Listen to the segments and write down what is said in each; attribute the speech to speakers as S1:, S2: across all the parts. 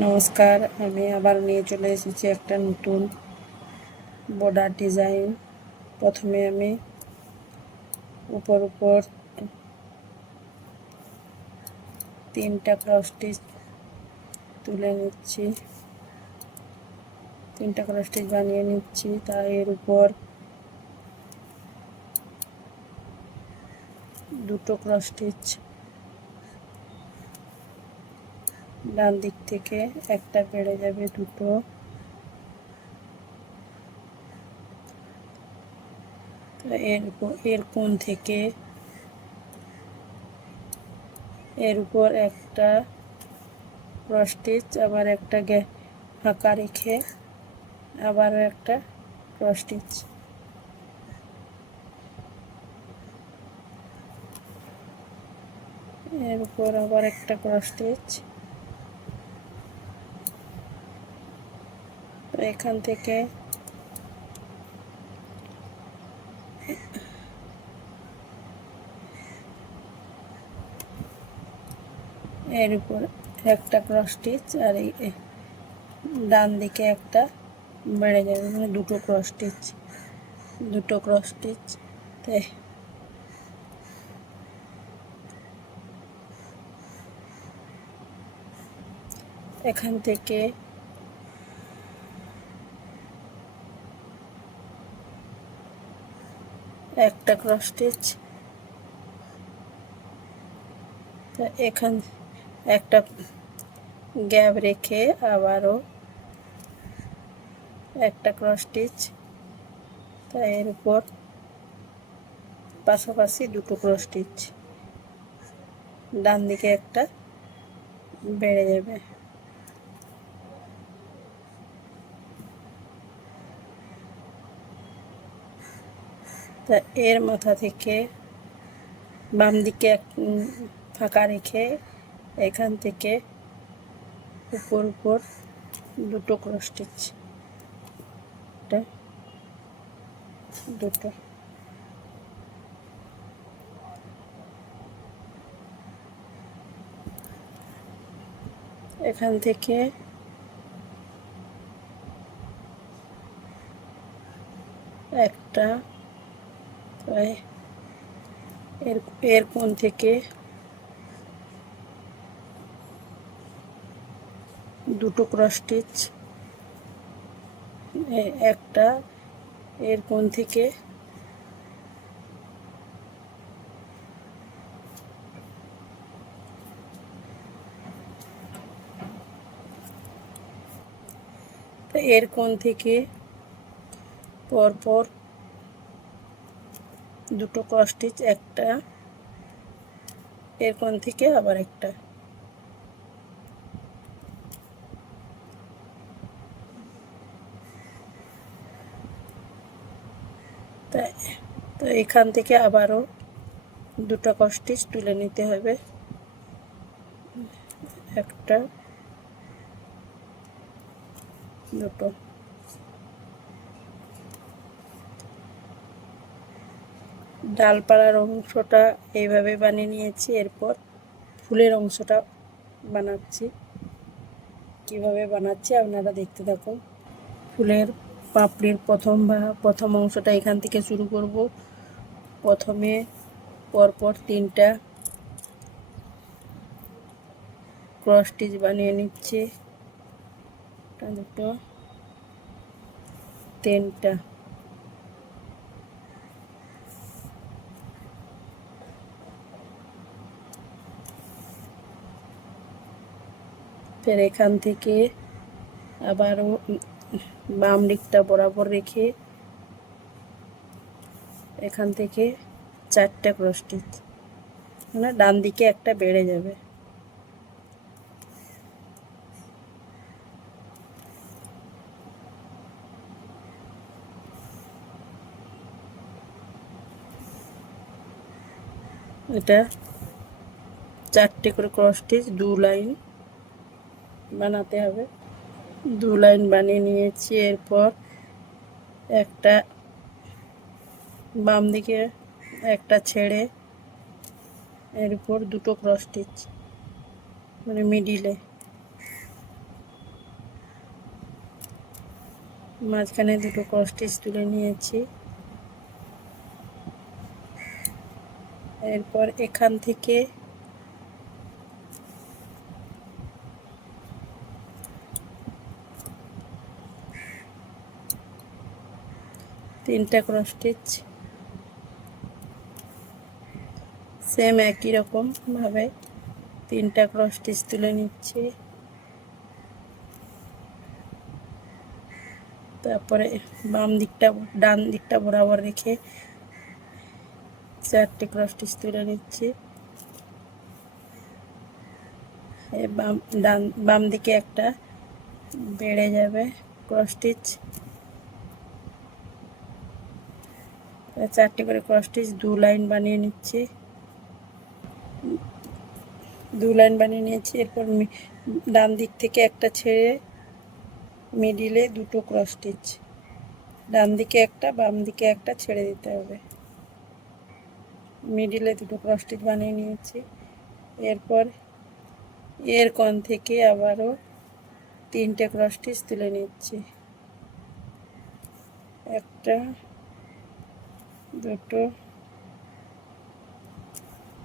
S1: নমস্কার, আমি আবার নিয়ে চলে এসেছি একটা নতুন বর্ডার ডিজাইন প্রথমে আমি উপর উপর তিনটা ক্রস স্টিচ তুলে নিচ্ছি। তিনটা ক্রস স্টিচ বানিয়ে নিচ্ছি, তা এর উপর দুটো ক্রস স্টিচ ডান দিক থেকে একটা বেড়ে যাবে দুটো। এর এর কোণ থেকে এর উপর একটা ক্রসটিচ আবার একটা ফাঁকা রেখে আবারও একটা ক্রসটিচ এর উপর আবার একটা ক্রসটিচ এখান থেকে। এর উপর একটা ক্রস স্টিচ আর এই ডান দিকে একটা বেড়ে যাবে মানে দুটো ক্রস স্টিচ দুটো ক্রস স্টিচ তাই এখান থেকে একটা ক্রস স্টিচ এখান একটা গ্যাপ রেখে আবারও একটা ক্রস স্টিচ তা এর উপর পাশাপাশি দুটো ক্রস স্টিচ ডান দিকে একটা বেড়ে যাবে। তা এর মাথা থেকে বাম দিকে এক ফাঁকা রেখে এখান থেকে উপর উপর দুটো ক্রস স্টিচ দুটো। এখান থেকে একটা এর এর কোণ থেকে দুটো ক্রস স্টিচ একটা এর কোণ থেকে এর কোণ থেকে পরপর দুটো ক্রস স্টিচ একটা এর কোণ থেকে আবার একটা। তো এখান থেকে আবারও দুটো কষ্টিচ তুলে নিতে হবে। একটা, দুটো। ডালপাড়ার অংশটা এইভাবে বানিয়ে নিয়েছি, এরপর ফুলের অংশটা বানাচ্ছি। কীভাবে বানাচ্ছি আপনারা দেখতে থাকুন। ফুলের পাপড়ির প্রথম বা প্রথম অংশটা এখান থেকে শুরু করব। প্রথমে পরপর তিনটা ক্রস স্টিচ বানিয়ে নিচ্ছি। দুটো, তিনটা। ফের এখান থেকে আবারও বাম দিকটা বরাবর রেখে এখান থেকে চারটা ক্রস মানে ডান দিকে একটা বেড়ে যাবে। এটা চারটে করে ক্রস স্টিচ দু লাইন বানাতে হবে। দু লাইন বানিয়ে নিয়েছি, এরপর একটা বাম দিকে একটা ছেড়ে এর উপর দুটো ক্রস স্টিচ মানে মিডিলে মাঝখানে দুটো ক্রস স্টিচ তুলে নিয়েছি। এরপর এখান থেকে তিনটা ক্রস স্টিচ সেম একই রকম ভাবে তিনটা ক্রস স্টিচ তুলে নিচ্ছি। তারপরে বাম দিকটা, ডান দিকটা বরাবর রেখে চারটে ক্রস স্টিচ তুলে নিচ্ছি। বাম, ডান, বাম দিকে একটা বেড়ে যাবে ক্রস স্টিচ চারটে করে ক্রস স্টিচ দু লাইন বানিয়ে নিচ্ছি। দু লাইন বানিয়ে নিয়েছি, এরপর ডান দিক থেকে একটা ছেড়ে মিডিলে দুটো ক্রস স্টিচ ডান দিকে একটা, বাম দিকে একটা ছেড়ে দিতে হবে। মিডিলে দুটো ক্রস স্টিচ বানিয়ে নিয়েছি। এরপর এর কোণ থেকে আবারও তিনটে ক্রস স্টিচ তুলে নিচ্ছি। একটা দুটো,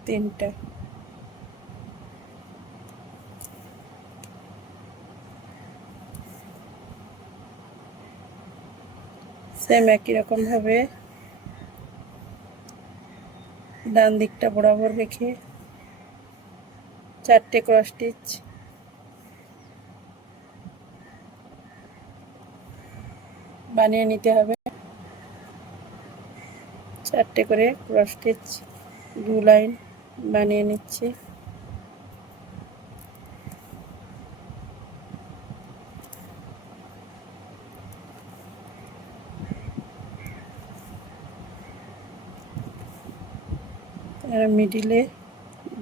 S1: তিনটা। সেম একই রকম ভাবে ডান দিকটা বরাবর রেখে চারটে ক্রস স্টিচ বানিয়ে নিতে হবে। চারটে করে ক্রস স্টিচ দু লাইন বানিয়ে নিচ্ছি। আর মিডিলে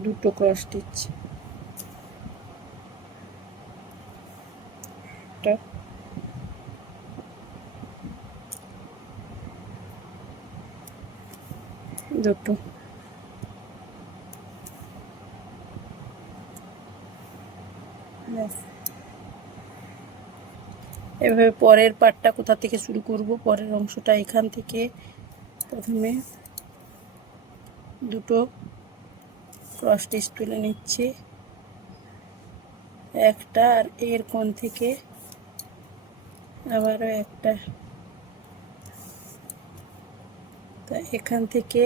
S1: দুটো ক্রস স্টিচ একটা দুটো এভাবে পরের পার্টটা কোথা থেকে শুরু করব? পরের অংশটা এখান থেকে প্রথমে দুটো ক্রস স্টিচ তুলে নিচ্ছি। একটা আর এর কোণ থেকে আবারও একটা। তা এখান থেকে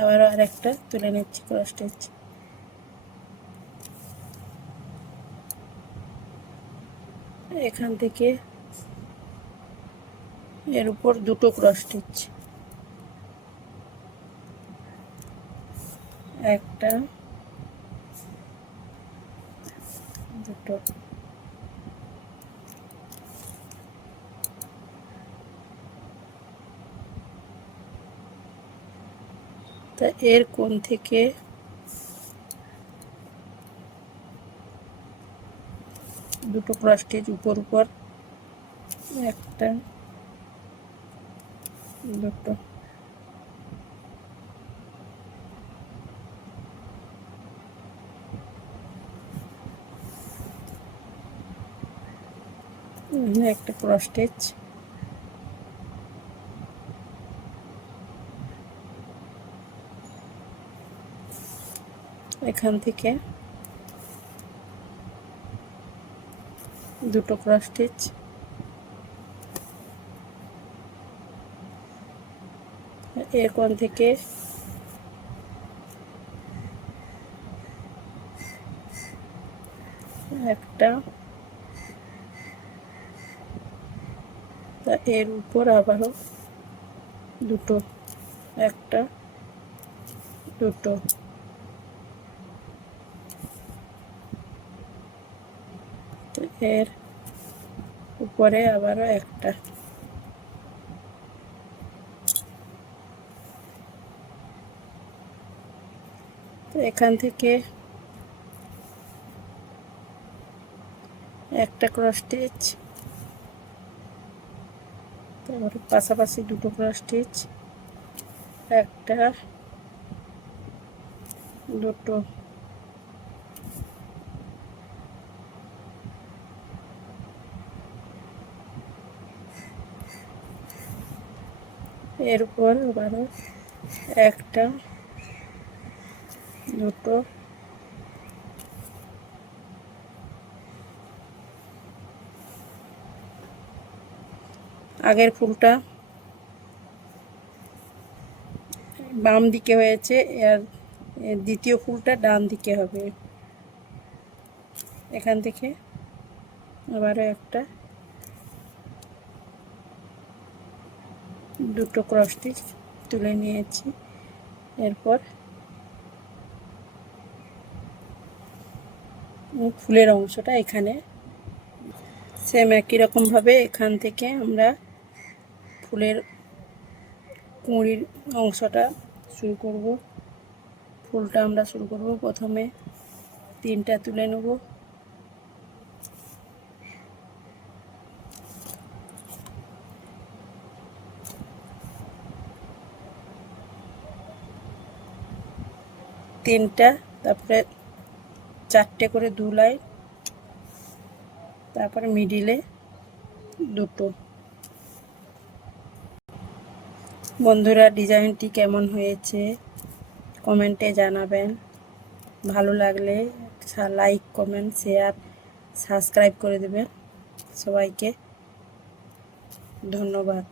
S1: আবারও আর একটা তুলে নিচ্ছি ক্রস স্টিচ এখান থেকে এর উপর দুটো ক্রস স্টিচ একটা, দুটো। তা এর কোণ থেকে দুটো ক্রস স্টিচ উপর উপর একটা দুটো। একটা ক্রস স্টিচ এখান থেকে। দুটো ক্রস স্টিচ এর কোণ থেকে একটা। এর উপর আবারও দুটো, একটা, দুটো। এর উপরে আবারও একটা। এখান থেকে একটা ক্রস স্টিচ তারপরে পাশাপাশি দুটো ক্রস স্টিচ একটা, দুটো। এরপর আবারও একটা, দুটো, আগের ফুলটা বাম দিকে হয়েছে, আর দ্বিতীয় ফুলটা ডান দিকে হবে। এখান থেকে আবারও একটা দুটো ক্রস স্টিচ তুলে নিয়েছি। এরপর ফুলের অংশটা এখানে। সেম একই রকমভাবে এখান থেকে আমরা ফুলের কুঁড়ির অংশটা শুরু করব। ফুলটা আমরা শুরু করব। প্রথমে তিনটা তুলে নেব। তিনটা, তারপরে চারটে করে দু লাইন, তারপরে মিডিলে দুটো। বন্ধুরা, ডিজাইনটি কেমন হয়েছে? কমেন্টে জানাবেন। ভালো লাগলে লাইক, কমেন্ট, শেয়ার, সাবস্ক্রাইব করে দেবেন সবাইকে। ধন্যবাদ।